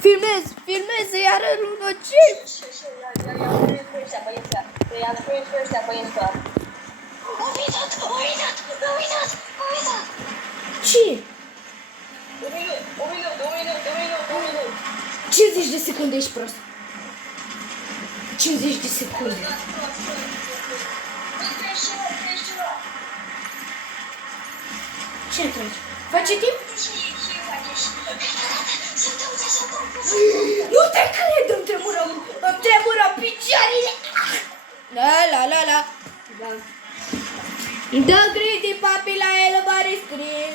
Filmez, iar lunocit. Ce? 50 de secunde, ești prost. 50 de secunde. Ce tragi? Face timp? Nu te cred, îmi tremură picioarele. La. Da. Dă greedy papi la el mare screen.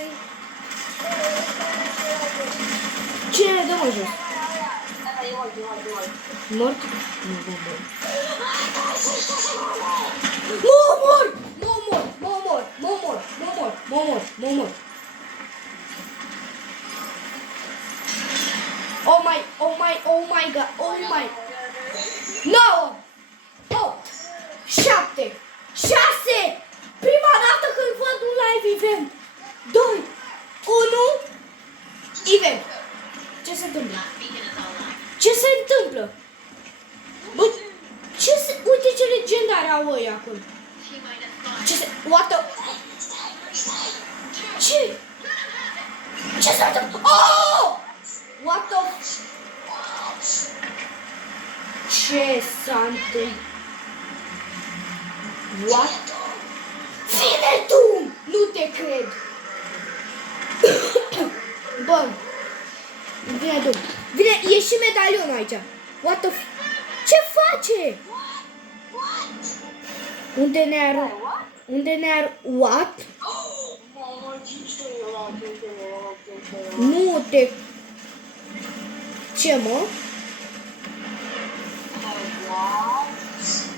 Cine dă-mă jos? Mort? Mor. Oh my god. No! 8, 7, 6! Prima dată când văd un live event. 2, 1, event. Ce se întâmplă? Bă, uite ce legendare au ăia acolo. What the... Ce se întâmplă? Oh! What the... Ce s-a întâmplat? What? Vine tu! Nu te cred! Bă! Vine tu! E și medalionul aici! What the... Ce face? Unde ne-ar... What? Nu te... Ce, mă?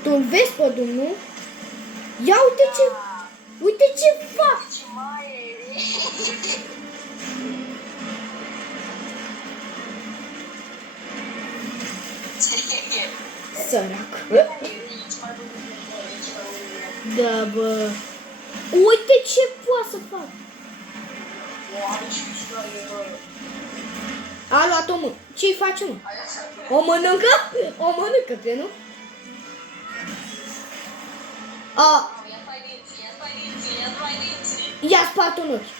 Tu-l vezi pe domnul? Ia uite ce fac! Sărac! Da, bă! Uite ce poate să fac! A luat-o, mă! Ce-i face, mă? O mănâncă? O mănâncă, că nu? Ia spart un ochi!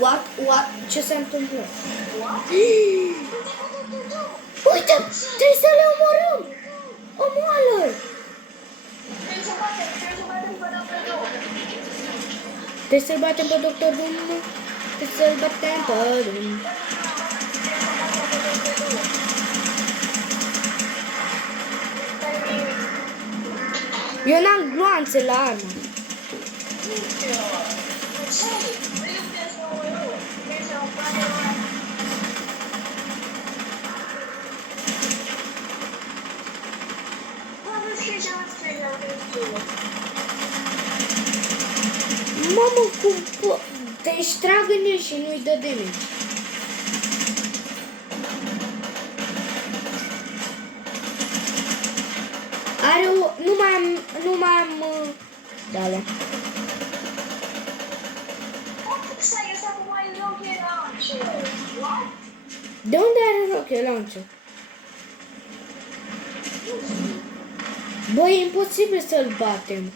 What? Ce se întâmplă? Uite! Trebuie să le omorâm! Omoară-l! Trebuie să-l batem pe Dr. Doom. Trebuie să-l batem pe Doom. Eu n-am gloanțe la armă. Mamă, cum te-și trag în el și nu-i dă damage. Are o... Nu mai am... Da. De unde are rocket launcher? Băi, e imposibil să-l batem.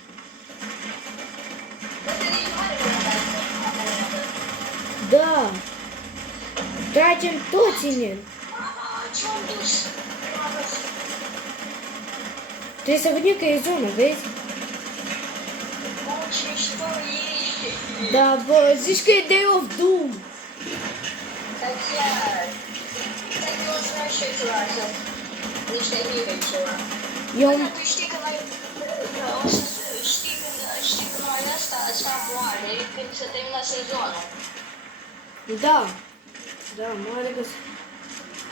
Da. Tragem toți în el. Trebuie să vedem că e zonă, vezi? Da, bă, zici că e Day of Doom. Eu... Știi că mai asta moare când se termină sezonul. Da, moare că...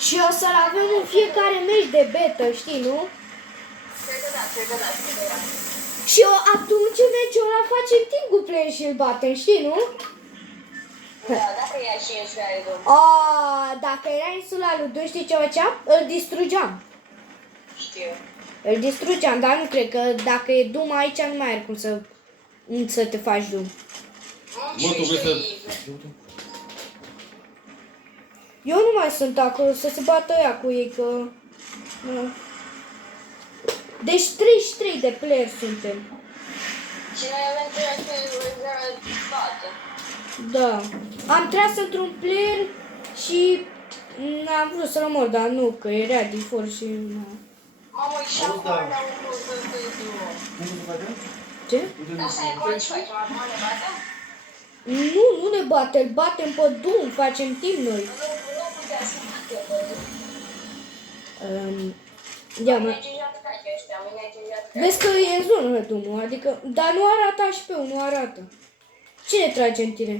Și o să-l avem în fiecare meci de beta, știi, nu? Cred că da. Și atunci în meciul ăla facem single player și îl batem, știi, nu? Da, dacă era și insula lui Doom. Dacă era insula lui Doom, știi ce făceam? Îl distrugeam. Știu. Îl distrugeam, dar nu cred că dacă e Doom aici nu mai are cum să Să te faci drum. Mă, tu vrei să... Eu nu mai sunt acolo, să se bată ea cu ei, că... Nu. Deci 33 de player suntem. Și noi avem toate. Da. Am tras într-un player și n-am vrut să-l omor, dar nu, că era default și... Mamă, și acum au fost Ce? Asta e cum ce facem acum, ne batem? Nu ne bate, îl batem pe drum, facem timp noi. Nu putea să batem pe Ia, mă. Vezi că e în zonă drumul, adică... Dar nu arată HP-ul, nu arată. Cine trage în tine?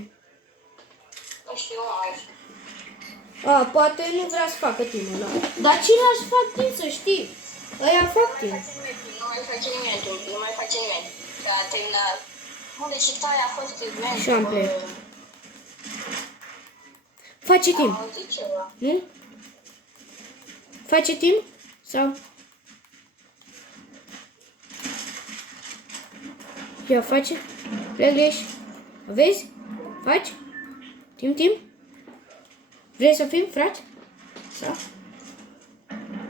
Nu știu, mai A, poate nu vrea să facă timpul ăla. Dar cine aș fac timp, să știi? Ăia fac timp. Nu mai face nimeni, nu mai face nimeni. Că a terminat. Nu, deci taia a fost imens. Și am plec. Face timp, Am auzit ceva. nu? Face timp? Sau? Ia, face. Plec. Vezi? Faci? Timp? Vrei să fim, frate? Sau?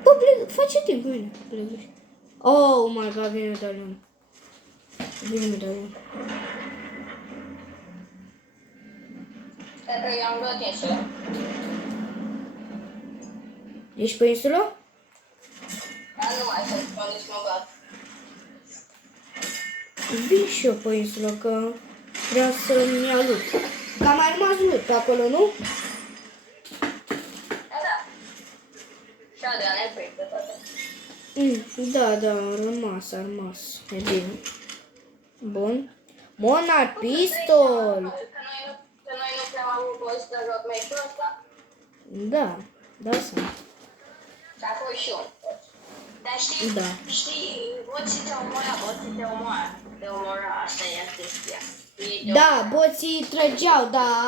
Bă, face timp cu mine. Plec. Oh my god, vine medalionul. Vine medalionul. Cred că i-am luat insula. Ești pe insulă? Dar nu mai sunt, m-am desmogat. Vin și eu pe insulă, că vreau să-mi iau loot. Că a mai rămas loot pe acolo, nu? Da. Și de-a ne pe toate. Da, a rămas. E bine. Bun. Monarch Pistol! Că noi nu prea am avut voie să joc meciul ăsta. Da, seama. Și a fost și un. Dar știi, Da. boții te omoară. Te omoră, asta e chestia. Da, boții trăgeau, dar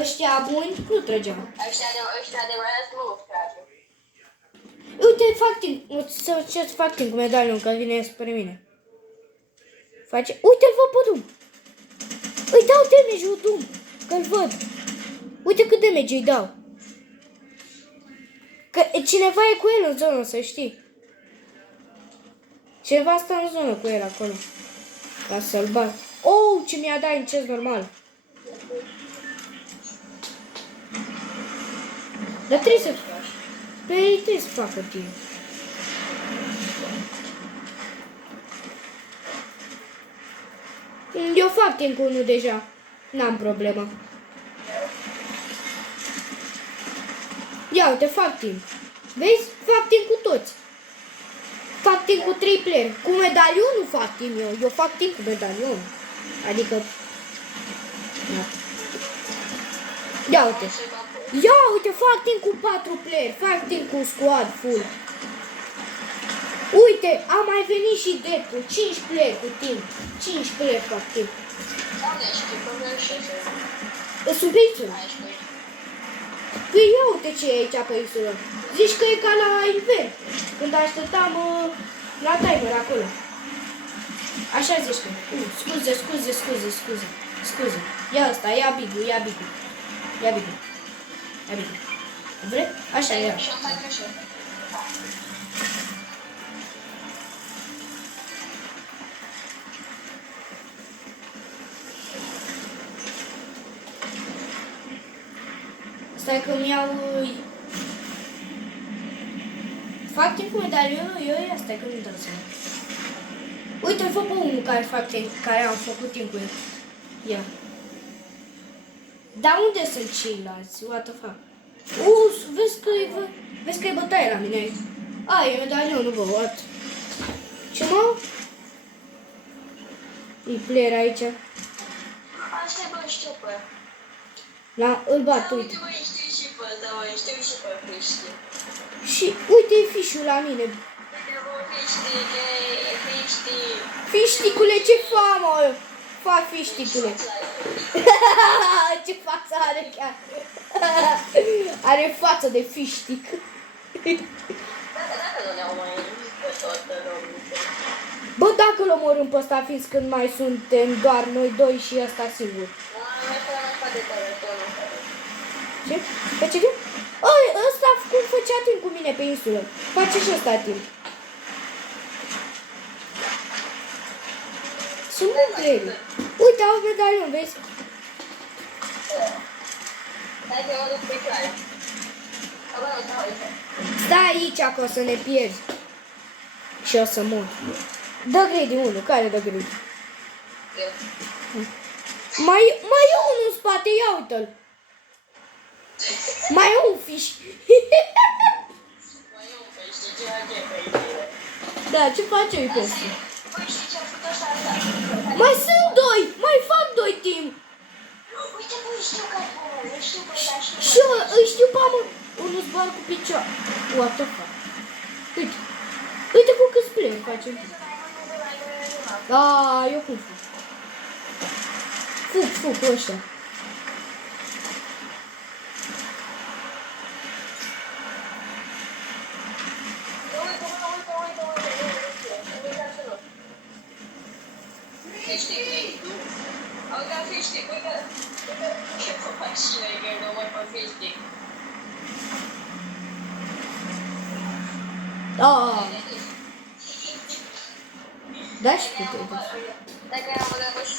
ăștia buni nu trăgeau. Ăștia adevărat nu trage. Uite, fac timp. Ce-ți fac timp cu medalion, că vine spre mine. Face... Uite-l văd pe drum. Îi dau damage-ul drum, că-l văd. Uite cât damage îi dau. Că cineva e cu el în zonă, să știi. Cineva stă în zonă cu el acolo. Ca să-l bat. Oh, ce mi-a dat incest normal. Dar trebuie să... Păi trebuie să facă timp. Eu fac timp cu unul deja. N-am problemă. Ia uite, fac timp. Vezi? Fac timp cu toți. Fac timp cu 3 player. Cu medalionul fac timp eu. Eu fac timp cu medalionul. Adică... Da. Ia uite. Ia uite, fac timp cu 4 player. Fac timp cu squad full. Uite, a mai venit și Deadpool. 5 player cu timp. 5 player fac timp. Unde știi că vreau și să... Sunt pe insulă. Păi ia uite ce e aici pe insulă. Zici că e ca la invern. Când așteptam la timer acolo. Așa zici că. Scuze. Ia asta, ia bigu. Vrei? Așa, ia. Și asta e greșit. Stai că mi iau... Fac timp cu medalionul, ia stai că nu-mi dau seama. Uite-l fă pe unul care fac timp, care am făcut timp cu el. Ia. Dar unde sunt ceilalți? What the fuck? Vezi că e bătaie la mine aici. A, e medalionul, bă, what? Ce mă? E player aici. Asta e bă, știu pe ea. Îl bat, uite. Uite, bă, știu și pe ăsta, bă, știu și pe Cristi. Și uite fișul la mine. Uite, bă, Cristi. Fișticule, ce fa, mă? Fa fișticule. Ce față are chiar. Are față de fiștic. Dacă nu ne-au mai zis pe toată română. Bă, dacă îl omorâm pe ăsta, fiți când mai suntem doar noi doi și ăsta singur. Ce? Pe ce timp? Ăsta cum făcea timp cu mine pe insulă. Face și ăsta timp. Sunt mândrele. Uite, au medalion, vezi? Hai că mă duc pe care. Stai aici că o să ne pierzi. Și o să mor. Dă grade 1. Care dă grade? Mai e unul în spate, ia uite-l. Mai e un fiș. Da, ce face eu pe ăsta? Mai sunt doi! Mai fac doi timp! Uite, băi, știu că Și eu îi știu pe amă. Unul zboară cu picioare. What the fuck? Uite. Uite cu câți play face. Eu cum fug? Fug cu ăștia. Da, și puteai. Dacă am băgat și